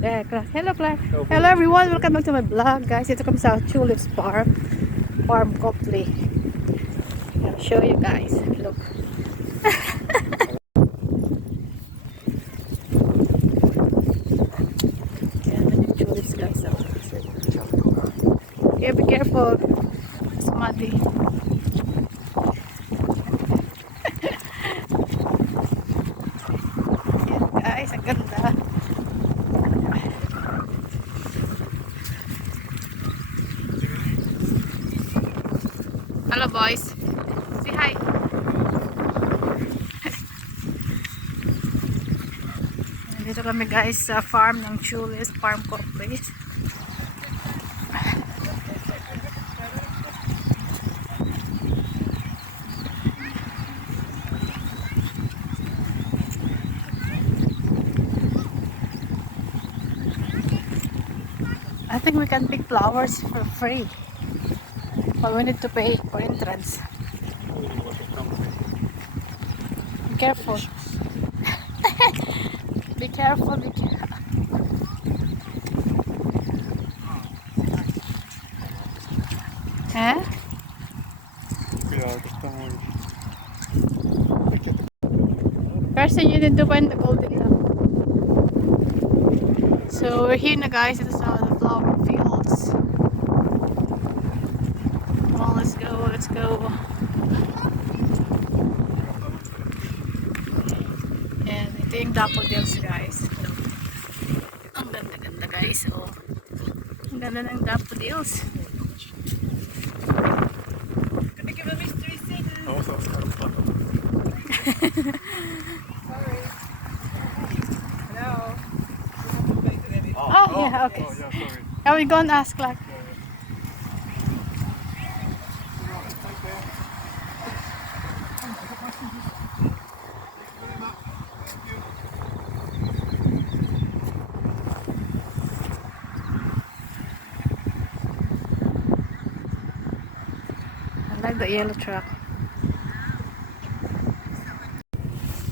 There, Clark. Hello, Clark. Hello, everyone. Welcome back to my vlog, guys. Ito kami sa Tulips Farm. Farm Copley. I'll show you guys. Look. Yan, yung tulips, guys. Oh. Yeah, be careful. It's muddy. Yan, guys. Ang ganda. Hello, boys. Say hi. Dito kami, guys, sa farm ng Tulips Farm Complex. I think we can pick flowers for free. But we need to pay for entrance. Be careful. Be careful, be careful. Huh? First you need to find the golden duck. So we're here na, guys. Ito sa the flower fields. Oh, let's go, let's go. And ito yung daffodils, guys. Ang ganda-ganda, guys. Oh. Ang ganda ng daffodils. Can I give a mystery signal? Sorry. Hello. Oh, yeah, okay. Oh, yeah, sorry. I will go and ask, like. I like the yellow truck.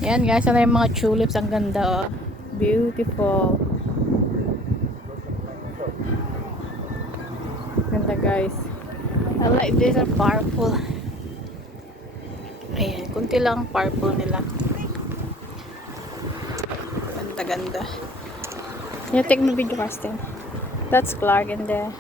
Yan, guys, ano yung mga tulips, ang ganda, oh. Beautiful. Ganda, guys. I like this are purple. Ayan, kunti lang purple nila. Ganda, ganda. You take my video, Karsten. That's Clark in there.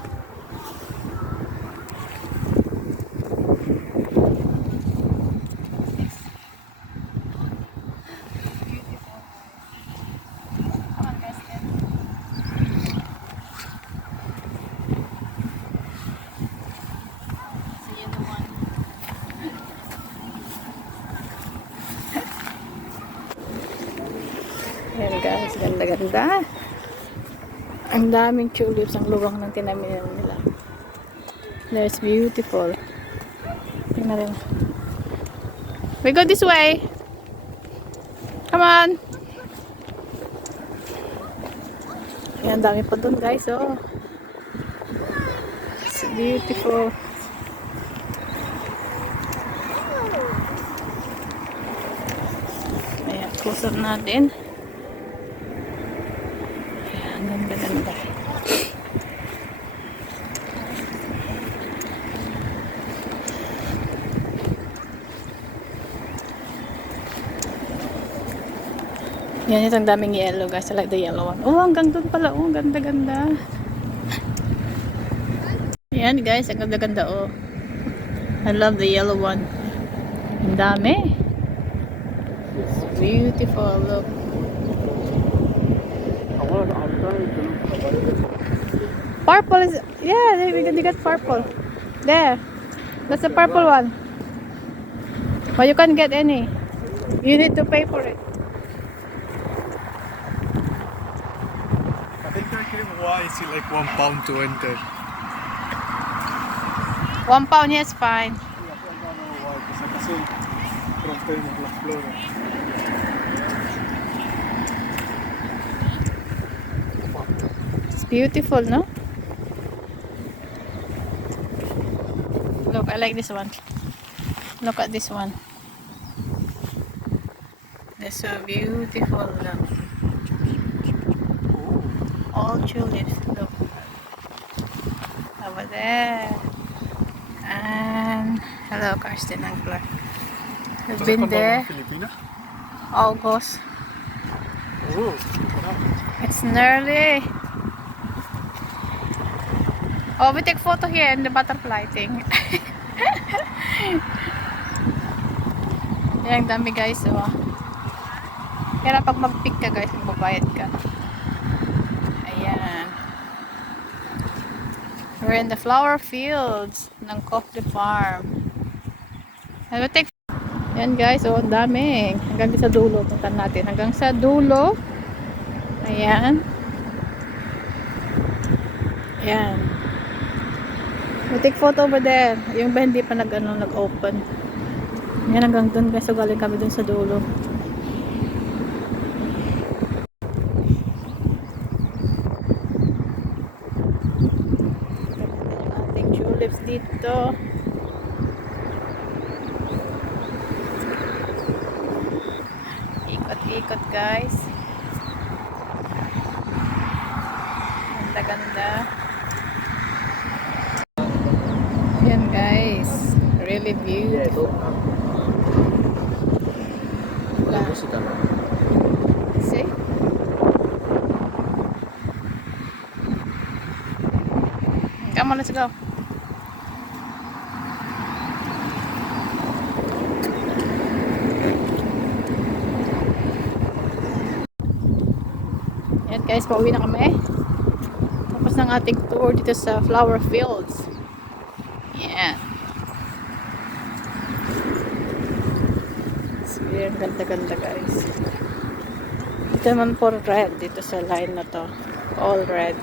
Ayan, guys, ganda-ganda. Ang daming tulips, ang luwang ng tinamin nila. That's beautiful. Tingnan rin. We go this way. Come on. Ayan, dami pa dun, guys, oh. It's beautiful. Ayan, close up natin. Ganda-ganda. Yan, itong daming yellow, guys. I like the yellow one. Oh, hanggang doon pala. Oh, ganda-ganda. Yan, guys. Ang ganda-ganda, oh. I love the yellow one. Ang dami. It's beautiful. Look. Purple is, yeah, they got purple. There. That's the purple one. But you can't get any. You need to pay for it. I think they're giving why is it like £1 to enter? £1, yes, fine. Kasi frontera ng La Flora. It's beautiful, no? Look, I like this one. Look at this one. They're so beautiful. Look. All tulips. Look. Over there. And hello, Karsten and Clark. We've been there Filipina? August. Oh, It's nearly. Oh, we take photo here in the butterfly thing. Yan, ang dami guys. Oh. Kaya pag mag-pick ka guys, magbabayad ka. Ayan. We're in the flower fields ng coffee farm. And we take. Yan guys, oh, ang dami. Hanggang sa dulo, puntan natin. Hanggang sa dulo. Ayan. Ayan. We take photo over there. Yung ba hindi pa nag-open. Yan hanggang dun guys. So galing kami dun sa dulo. Ating tulips dito. Ikot-ikot guys. Ganda-ganda. Yan guys. Really beautiful. See? Come on, let's go. Yan guys, pauwi na kami. Tapos ng ating tour dito sa flower fields. Yan. Ang ganda-ganda guys. Dito naman for red. Dito sa line na to. All red.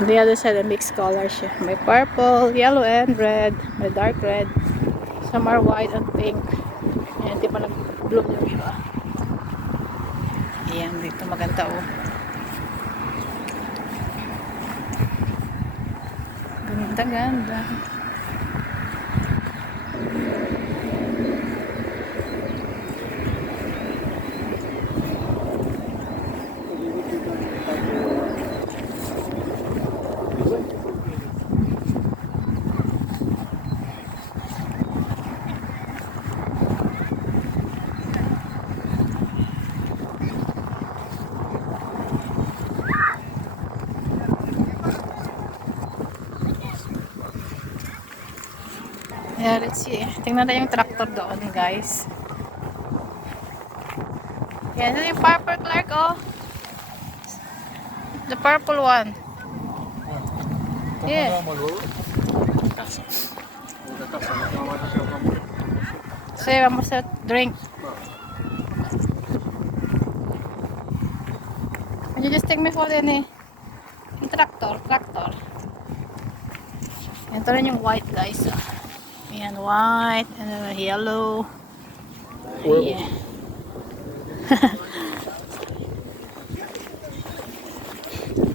On the other side, a mixed color siya. May purple, yellow, and red. May dark red. Some are white and pink. Ayan, di pa nag-bloom yung iba. Ayan, dito maganda oh. Ganda-ganda. Yeah, let's see. Tingnan na yung tractor doon, guys. Yan, yung purple Clark, oh. The purple one. Yeah. So, vamos a drink. Can you just take me for din eh? Yung tractor. Ito rin yung white, guys. Oh. Ayan, white and then yellow. Yeah.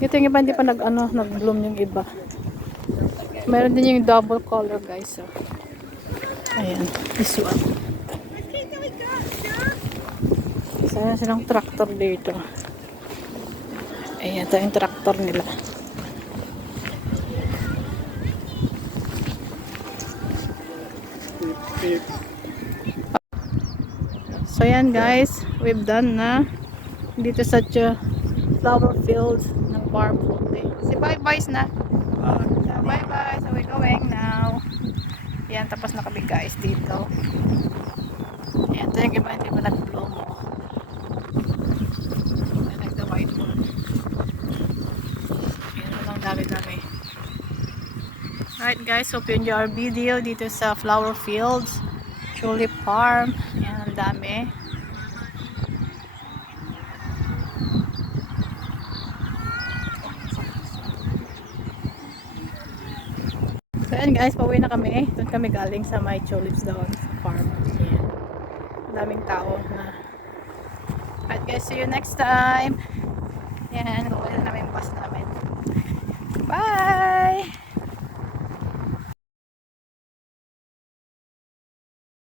Ito yung iba hindi pa nag-bloom yung iba. Meron din yung double color guys. So. Ayan, this one. Isa silang tractor dito. Ayan, ito yung tractor nila. So yan guys, we've done na dito sa flower fields ng farm. Si bye-bye na. Bye-bye. So we're going now. Yan, tapos na kami guys dito. Yan, ito yung iba hindi pa nag-bloom. I like the white one. Yan lang dami-dami. Alright guys, hope you enjoy our video dito sa flower fields, tulip farm. Yan, ang dami. So yan guys, pauwi na kami. Doon kami galing sa my tulips doon sa farm. Yan. Daming tao na. Alright guys, see you next time. Yan, kukuha na namin yung bus namin. Bye!